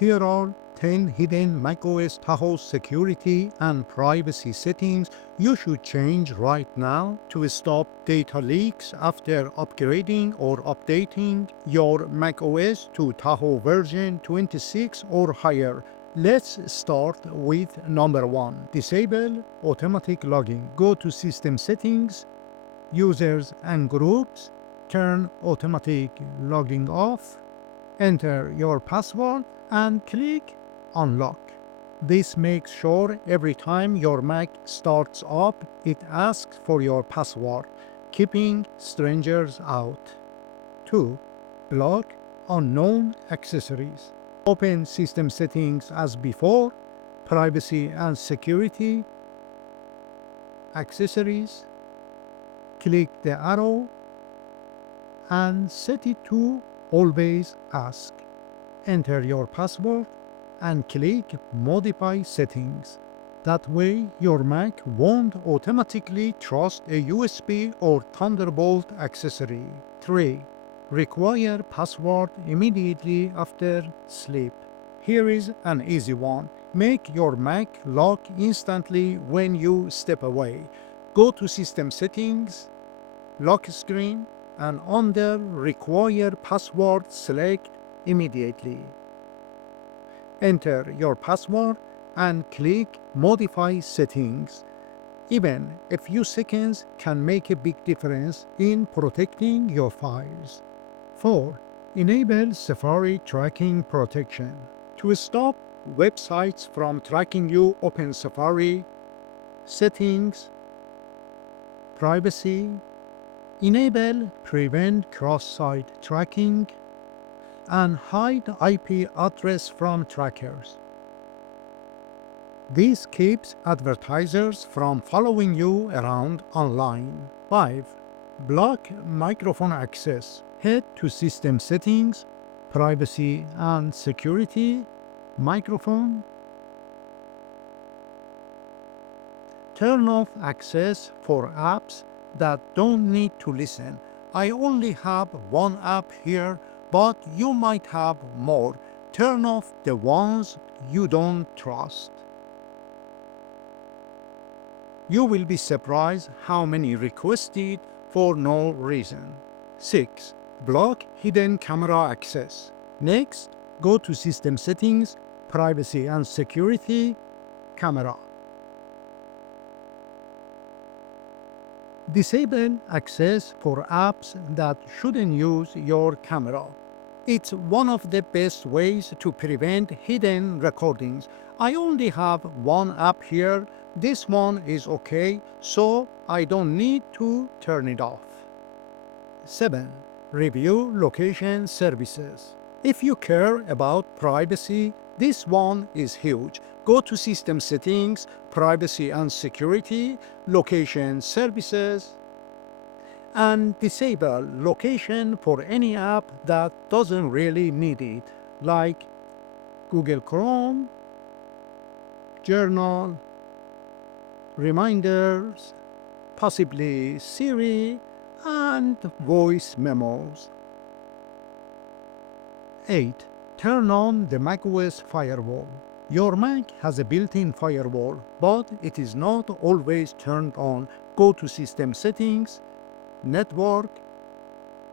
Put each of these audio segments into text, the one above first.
Here are 10 hidden macOS Tahoe security and privacy settings you should change right now to stop data leaks after upgrading or updating your macOS to Tahoe version 26 or higher. Let's start with number 1. Disable automatic logging. Go to System Settings, Users and Groups, turn automatic logging off, enter your password, and click Unlock. This makes sure every time your Mac starts up, it asks for your password, keeping strangers out. 2. Block unknown accessories. Open System Settings as before, Privacy and Security, Accessories, click the arrow, and set it to Always Ask. Enter your password and click Modify Settings. That way, your Mac won't automatically trust a USB or Thunderbolt accessory. 3. Require password immediately after sleep. Here is an easy one. Make your Mac lock instantly when you step away. Go to System Settings, Lock Screen, and under Require Password, select Immediately. Enter your password and click Modify Settings. Even a few seconds can make a big difference in protecting your files. 4. Enable Safari Tracking Protection. To stop websites from tracking you, open Safari, Settings, Privacy, enable Prevent Cross-Site Tracking, and hide IP address from trackers. This keeps advertisers from following you around online. 5. Block microphone access. Head to System Settings, Privacy and Security, Microphone. Turn off access for apps that don't need to listen. I only have one app here, but you might have more. Turn off the ones you don't trust. You will be surprised how many requested for no reason. 6. Block hidden camera access. Next, go to System Settings, Privacy and Security, Camera. Disable access for apps that shouldn't use your camera. It's one of the best ways to prevent hidden recordings. I only have one app here. This one is okay, so I don't need to turn it off. 7. Review location services. If you care about privacy, this one is huge. Go to System Settings, Privacy and Security, Location Services, and disable location for any app that doesn't really need it, like Google Chrome, Journal, Reminders, possibly Siri, and voice memos. 8. Turn on the macOS Firewall. Your Mac has a built-in firewall, but it is not always turned on. Go to System Settings, Network,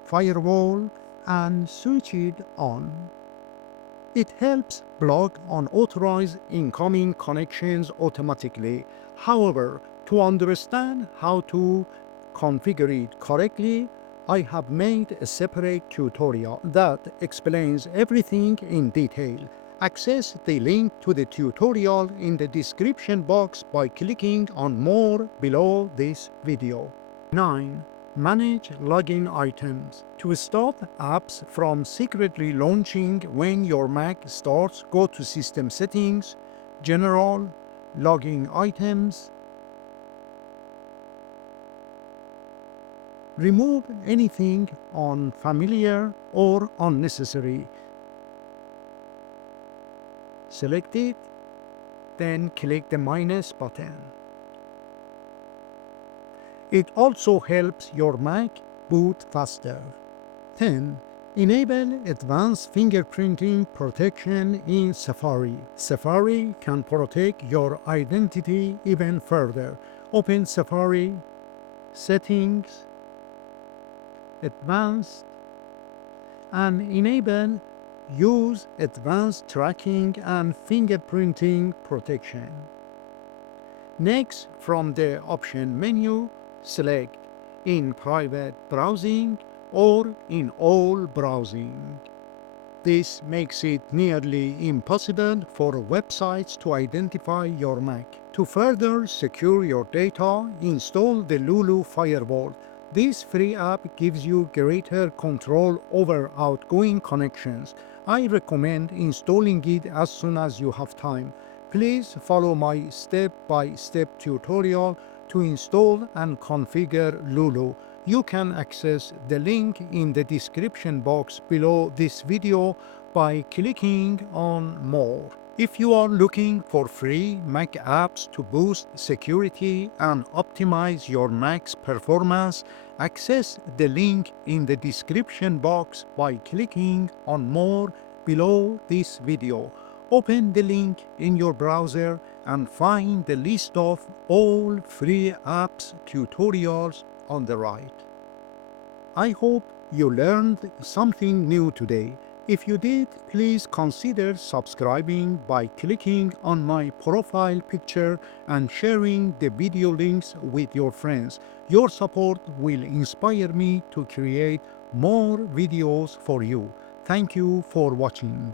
Firewall, and switch it on. It helps block unauthorized incoming connections automatically. However, to understand how to configure it correctly, I have made a separate tutorial that explains everything in detail. Access the link to the tutorial in the description box by clicking on More below this video. 9. Manage login items. To stop apps from secretly launching when your Mac starts, go to System Settings, General, Login Items. Remove anything unfamiliar or unnecessary. Select it, then click the minus button. It also helps your Mac boot faster. 10. Enable advanced fingerprinting protection in Safari. Safari can protect your identity even further. Open Safari, Settings, Advanced, and enable Use Advanced Tracking and Fingerprinting Protection. Next, from the Option menu, select In Private Browsing or In All Browsing. This makes it nearly impossible for websites to identify your Mac. To further secure your data, install the LuLu Firewall. This free app gives you greater control over outgoing connections. I recommend installing it as soon as you have time. Please follow my step-by-step tutorial to install and configure LuLu. You can access the link in the description box below this video by clicking on More. If you are looking for free Mac apps to boost security and optimize your Mac's performance, access the link in the description box by clicking on More below this video. Open the link in your browser and find the list of all free apps tutorials on the right. I hope you learned something new today. If you did, please consider subscribing by clicking on my profile picture and sharing the video links with your friends. Your support will inspire me to create more videos for you. Thank you for watching.